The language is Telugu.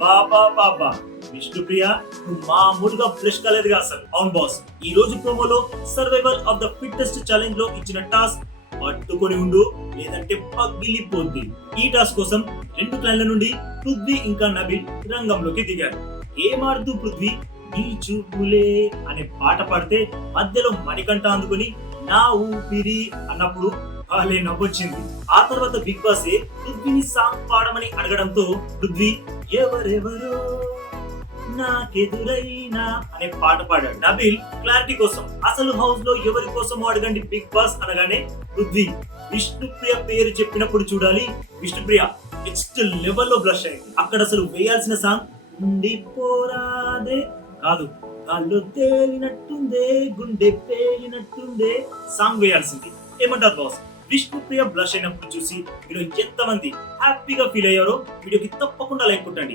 బాబా బాబా విష్ణుప్రియ నువ్వు మామూలుగా ఫ్రెష్ కాలేదుగా అసలు. అవును బాస్, ఈ రోజు ప్రోమోలో survival of the fittest challenge లో ఇచ్చిన టాస్క్ పట్టుకొని ఉండు లేదంటే పగిలిపోద్ది. ఈ టాస్క్ కోసం రెండు క్లైన్ల నుండి పృథ్వీ ఇంకా నబిల్ రంగంలోకి దిగారు. ఏమాడుతూ పృథ్వీ నీ చూపులే అనే పాట పాడితే మధ్యలో మణికంఠ అందుకుని నా ఊపిరి అన్నప్పుడు భలే నవ్వొచ్చింది. ఆ తర్వాత బిగ్ బాస్ పృథ్వీని సాంగ్ పాడమని అడగడంతో పృథ్వీ ఎవరెవరో నాకెదురైనా అనే పాట పాడాడు. నబిల్ క్లారిటీ కోసం అసలు హౌస్ లో ఎవరి కోసం అడగండి బిగ్ బాస్ అనగానే పృథ్వీ విష్ణుప్రియ పేరు చెప్పినప్పుడు చూడాలి విష్ణుప్రియ నెక్స్ట్ లెవెల్లో బ్లష్ అయింది. అక్కడ అసలు వేయాల్సిన సాంగ్ ఉండిపోరాదే కాదు, కాళ్ళు తేలినట్టుందే గుండె పేలినట్టుందే సాంగ్ వేయాల్సింది. ఏమంటారు బాస్? విష్ణుప్రియ బ్లష్ అయినప్పుడు చూసి మీరు ఎంతమంది హ్యాపీగా ఫీల్ అయ్యారో వీడియోకి తప్పకుండా లైక్ కొట్టండి.